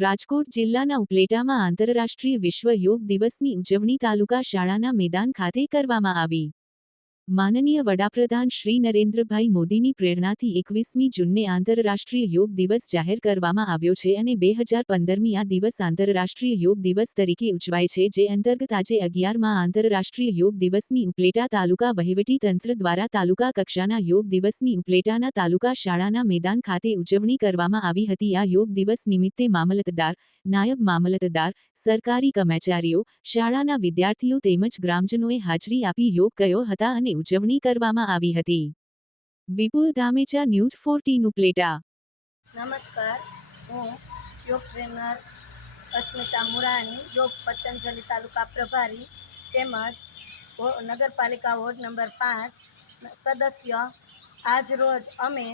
રાજકોટ જિલ્લાના ઉપલેટામાં આંતરરાષ્ટ્રીય વિશ્વ યોગ દિવસની ઉજવણી તાલુકા શાળાના મેદાન ખાતે કરવામાં આવી. માનનીય વડાપ્રધાન શ્રી નરેન્દ્રભાઈ મોદીની પ્રેરણાથી 21મી જૂનને આંતરરાષ્ટ્રીય યોગ દિવસ જાહેર કરવામાં આવ્યો છે અને 2015મી આ દિવસ આંતરરાષ્ટ્રીય યોગ દિવસ તરીકે ઉજવાય છે, જે અંતર્ગત આજે 11મા આંતરરાષ્ટ્રીય યોગ દિવસની ઉપલેટા તાલુકા વહીવટી તંત્ર દ્વારા તાલુકા કક્ષાના યોગ દિવસની ઉપલેટાના તાલુકા શાળાના મેદાન ખાતે ઉજવણી કરવામાં આવી હતી. આ યોગ દિવસ નિમિત્તે મામલતદાર, નાયબ મામલતદાર, સરકારી કર્મચારીઓ, શાળાના વિદ્યાર્થીઓ તેમજ ગ્રામજનોએ હાજરી આપી યોગ કર્યો હતા અને ઉજવણી કરવામાં આવી હતી. વિપુલ ધામેચા, ન્યૂઝ 14 ઉપલેટા. નમસ્કાર, હું યોગ ટ્રેનર અસ્મિતા મુરાણી, યોગ પતંજલિ તાલુકા પ્રભારી તેમજ નગરપાલિકા વોર્ડ નંબર 5 સદસ્ય. આજ રોજ અમે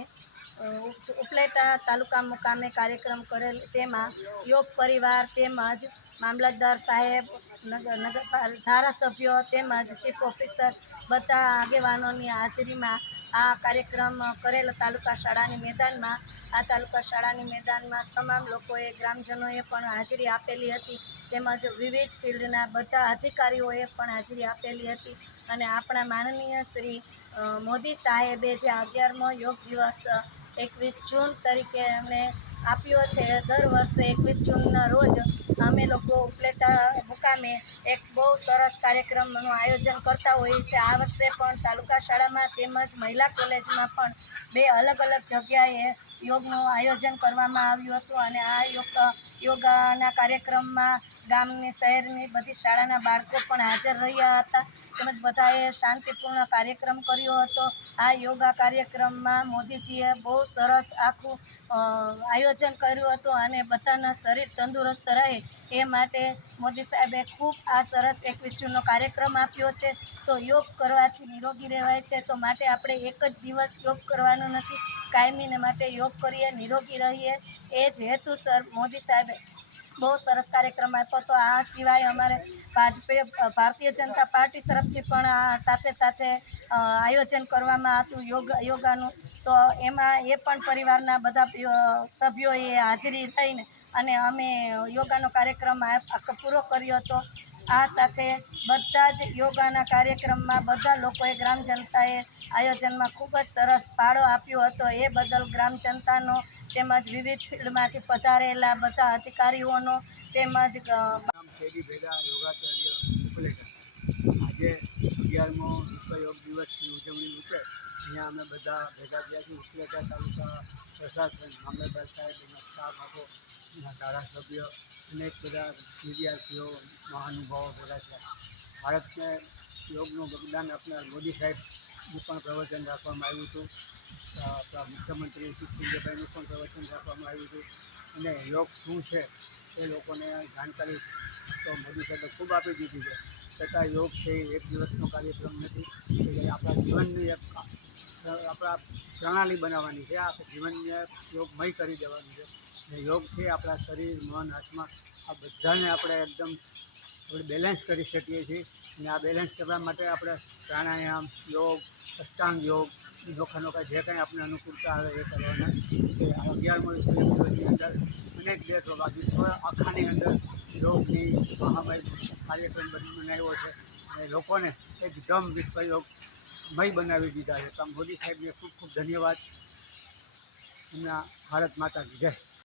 ઉપલેટા તાલુકા મુકામે કાર્યક્રમ કરેલ, તેમાં યોગ પરિવાર તેમજ મામલતદાર સાહેબ, ધારાસભ્યો તેમજ ચીફ ઓફિસર બધા આગેવાનોની હાજરીમાં આ કાર્યક્રમ કરેલ. તાલુકા શાળાની મેદાનમાં આ તાલુકા શાળાની મેદાનમાં તમામ લોકોએ, ગ્રામજનોએ પણ હાજરી આપેલી હતી તેમજ વિવિધ ફિલ્ડના બધા અધિકારીઓએ પણ હાજરી આપેલી હતી. અને આપણા માનનીય શ્રી મોદી સાહેબે જે 11મો યોગ દિવસ 21 જૂન તરીકે અમને આપ્યો છે, દર વર્ષે 21 જૂનના રોજ અમે લોકો ઉપલેટા મુકામે એક બહુ સરસ કાર્યક્રમનું આયોજન કરતા હોઈએ છીએ. આ વર્ષે પણ તાલુકા શાળામાં તેમજ મહિલા કોલેજમાં પણ 2 અલગ અલગ જગ્યાએ યોગનું આયોજન કરવામાં આવ્યું હતું. અને આ યોગાના કાર્યક્રમમાં ગામની, શહેરની બધી શાળાના બાળકો પણ હાજર રહ્યા હતા તેમજ બધાએ શાંતિપૂર્ણ કાર્યક્રમ કર્યો હતો. આ યોગા કાર્યક્રમમાં મોદીજીએ બહુ સરસ આખું આયોજન કર્યું હતું અને બધાના શરીર તંદુરસ્ત રહે એ માટે મોદી સાહેબે ખૂબ આ સરસ 21 જૂનનો કાર્યક્રમ આપ્યો છે. તો યોગ કરવાથી નિરોગી રહેવાય છે, તો માટે આપણે એક જ દિવસ યોગ કરવાનો નથી, કાયમીને માટે યોગ કરીએ, નિરોગી રહીએ, એ જ હેતુસર મોદી સાહેબે બહુ સરસ કાર્યક્રમ આપ્યો હતો. આ સિવાય અમારે ભારતીય જનતા પાર્ટી તરફથી પણ આ સાથે સાથે આયોજન કરવામાં હતું યોગાનું. તો એમાં એ પણ પરિવારના બધા સભ્યોએ હાજરી લઈને અને અમે યોગાનો કાર્યક્રમ પૂરો કર્યો હતો. આ સાથે બધા જ યોગાના કાર્યક્રમમાં બધા લોકોએ, ગ્રામ જનતાએ આયોજનમાં ખૂબ જ સરસ ફાળો આપ્યો હતો. એ બદલ ગ્રામ જનતાનો તેમજ વિવિધ ફિલ્ડમાંથી પધારેલા બધા અધિકારીઓનો તેમજ યોગાચાર્ય ઉપલેટા આજે 11મો વિશ્વ યોગ દિવસની ઉજવણી રૂપે અહીંયા અમે બધા ભેગા થયા છીએ. ઉપલેટા તાલુકા પ્રશાસન, મામલતદાર સાહેબ, એના સ્ટાફ આખો, એના ધારાસભ્ય, અનેક બધા વિદ્યાર્થીઓ, મહાનુભાવો ભેગા થયા. ભારતને યોગનું વરદાન આપનાર મોદી સાહેબનું પણ પ્રવચન રાખવામાં આવ્યું હતું. આપણા મુખ્યમંત્રી શિવજીભાઈનું પણ પ્રવચન રાખવામાં આવ્યું હતું. અને યોગ શું છે એ લોકોને જાણકારી તો મોદી સાહેબે ખૂબ આપી દીધી છે. છતાં યોગ છે એ એક દિવસનો કાર્યક્રમ નથી, કે આપણા જીવનની એક આપણા પ્રણાલી બનાવવાની છે. આપણે જીવનને યોગમય કરી દેવાનું છે. અને યોગથી આપણા શરીર, મન, આત્મા આ બધાને આપણે એકદમ બેલેન્સ કરી શકીએ છીએ. અને આ બેલેન્સ કરવા માટે આપણે પ્રાણાયામ, યોગ, અષ્ટાંગ યોગ, નોખા જે કંઈ આપણે અનુકૂળતા આવે એ કરવાના. કે 11મો દિવસની અંદર અનેક દેશો, વિશ્વ આખાની અંદર યોગની મહામારી કાર્યક્રમ બનાવ્યો છે અને લોકોને એકદમ વિશ્વ યોગમય બનાવી દીધા છે. તો મોદી સાહેબને ખૂબ ખૂબ ધન્યવાદ. એમના ભારત માતા કી જય.